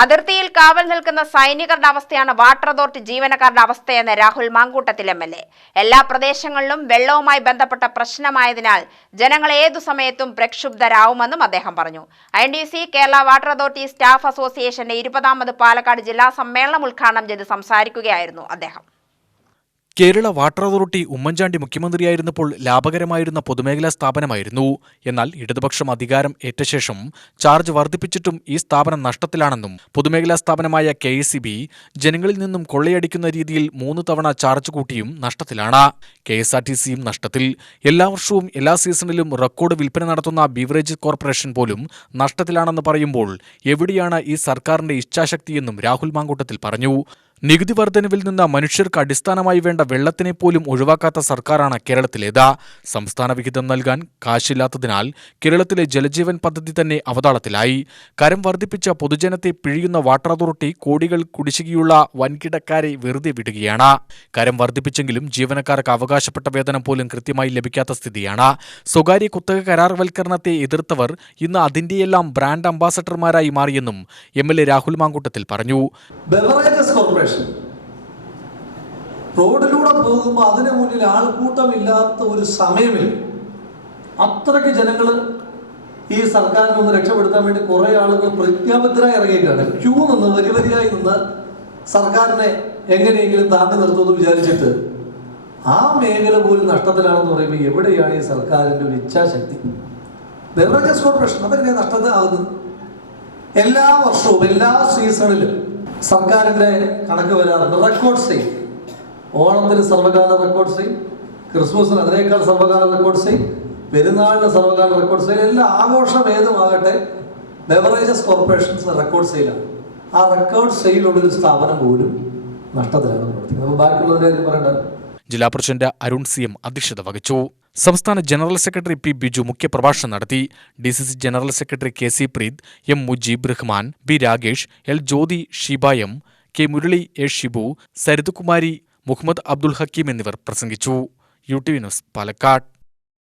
അതിർത്തിയിൽ കാവൽ നിൽക്കുന്ന സൈനികരുടെ അവസ്ഥയാണ് വാട്ടർ അതോറിറ്റി ജീവനക്കാരുടെ അവസ്ഥയെന്ന് രാഹുൽ മാങ്കൂട്ടത്തിൽ MLA. എല്ലാ പ്രദേശങ്ങളിലും വെള്ളവുമായി ബന്ധപ്പെട്ട പ്രശ്നമായതിനാൽ ജനങ്ങൾ ഏതു സമയത്തും പ്രക്ഷുബ്ധരാവുമെന്നും അദ്ദേഹം പറഞ്ഞു. INDC Kerala water authority staff അസോസിയേഷന്റെ 20ാമത് പാലക്കാട് ജില്ലാ സമ്മേളനം ഉദ്ഘാടനം ചെയ്ത് സംസാരിക്കുകയായിരുന്നു അദ്ദേഹം. കേരള വാട്ടർ അതോറിറ്റി ഉമ്മൻചാണ്ടി മുഖ്യമന്ത്രിയായിരുന്നപ്പോൾ ലാഭകരമായിരുന്ന പൊതുമേഖലാ സ്ഥാപനമായിരുന്നു. എന്നാൽ ഇടതുപക്ഷം അധികാരം ഏറ്റ ശേഷം ചാർജ് വർദ്ധിപ്പിച്ചിട്ടും ഈ സ്ഥാപനം നഷ്ടത്തിലാണെന്നും പൊതുമേഖലാ സ്ഥാപനമായ KSEB ജനങ്ങളിൽ നിന്നും കൊള്ളയടിക്കുന്ന രീതിയിൽ 3 തവണ ചാർജ് കൂട്ടിയും നഷ്ടത്തിലാണ്. KSRTCയും നഷ്ടത്തിൽ. എല്ലാ വർഷവും എല്ലാ സീസണിലും റെക്കോർഡ് വിൽപ്പന നടത്തുന്ന ബീവറേജ് കോർപ്പറേഷൻ പോലും നഷ്ടത്തിലാണെന്ന് പറയുമ്പോൾ എവിടെയാണ് ഈ സർക്കാരിന്റെ ഇച്ഛാശക്തിയെന്നും രാഹുൽ മാങ്കൂട്ടത്തിൽ പറഞ്ഞു. നികുതി വർധനവിൽ നിന്ന് മനുഷ്യർക്ക് അടിസ്ഥാനമായി വേണ്ട വെള്ളത്തിനെ പോലും ഒഴിവാക്കാത്ത സർക്കാരാണ് കേരളത്തിലേത്. സംസ്ഥാന വിഹിതം നൽകാൻ കാശില്ലാത്തതിനാൽ കേരളത്തിലെ ജലജീവൻ പദ്ധതി തന്നെ അവതാളത്തിലായി. കരം വർദ്ധിപ്പിച്ച പൊതുജനത്തെ പിഴിയുന്ന വാട്ടർ അതോറിറ്റി കോടികൾ കുടിശ്ശികയുള്ള വൻകിടക്കാരെ വെറുതെ വിടുകയാണ്. കരം വർദ്ധിപ്പിച്ചെങ്കിലും ജീവനക്കാർക്ക് അവകാശപ്പെട്ട വേതനം പോലും കൃത്യമായി ലഭിക്കാത്ത സ്ഥിതിയാണ്. സ്വകാര്യ കുത്തക കരാർവൽക്കരണത്തെ എതിർത്തവർ ഇന്ന് അതിന്റെയെല്ലാം ബ്രാൻഡ് അംബാസഡർമാരായി മാറിയെന്നും MLA രാഹുൽ മാങ്കൂട്ടത്തിൽ പറഞ്ഞു. റോഡിലൂടെ പോകുമ്പോൾ അതിന് മുന്നിൽ ആൾക്കൂട്ടമില്ലാത്ത ഒരു സമയമില്ല. അത്രയ്ക്ക് ജനങ്ങൾ ഈ സർക്കാരിനെ ഒന്ന് രക്ഷപ്പെടുത്താൻ വേണ്ടി കുറേ ആളുകൾ പ്രജ്ഞാബദ്ധരായി ഇറങ്ങിയിട്ടാണ്. ക്യൂ നിന്ന് വരിയായി നിന്ന് സർക്കാരിനെ എങ്ങനെയെങ്കിലും താങ്ങി നിർത്തുമെന്ന് വിചാരിച്ചിട്ട് ആ മേഖല പോലും നഷ്ടത്തിലാണെന്ന് പറയുമ്പോൾ എവിടെയാണ് ഈ സർക്കാരിൻ്റെ ഒരു ഇച്ഛാശക്തി? ബെവറേജസ് കോർപ്പറേഷൻ അതെങ്ങനെയാണ് നഷ്ടത്തിലാകുന്നത്? എല്ലാ വർഷവും എല്ലാ സീസണിലും സർക്കാരിൻ്റെ കണക്ക് വരാറുണ്ട്. റെക്കോർഡ് സെയിൽ, ഓണത്തിന് സർവകാല റെക്കോർഡ് സെയിൽ, ക്രിസ്മസിന് അതിനേക്കാൾ സർവകാല റെക്കോർഡ് സെയിൽ, പെരുന്നാളിന് സർവകാല റെക്കോർഡ് സെയിൽ, എല്ലാ ആഘോഷം ഏതുമാകട്ടെ ബെവറേജസ് കോർപ്പറേഷൻസ് റെക്കോർഡ് സെയിലാണ്. ആ റെക്കോർഡ് സെയിലുള്ളൊരു സ്ഥാപനം പോലും നഷ്ടത്തിലാണ് പ്രവർത്തിക്കുന്നത്. അപ്പോൾ ബാക്കിയുള്ളവരുടെ കാര്യം പറയേണ്ടത്. ജില്ലാ പ്രസിഡന്റ് അരുൺ CM അധ്യക്ഷത വഹിച്ചു. സംസ്ഥാന ജനറൽ സെക്രട്ടറി P. ബിജു മുഖ്യപ്രഭാഷണം നടത്തി. DCC general secretary KC Preeth, M. Mujeeb Rahman, B. Ragesh, L. Jyothi, Sheeba M, K. Murali, A. Shibu, Sarithakumari, Muhammad Abdul Hakeem എന്നിവർ പ്രസംഗിച്ചു. UTV news, Palakkad.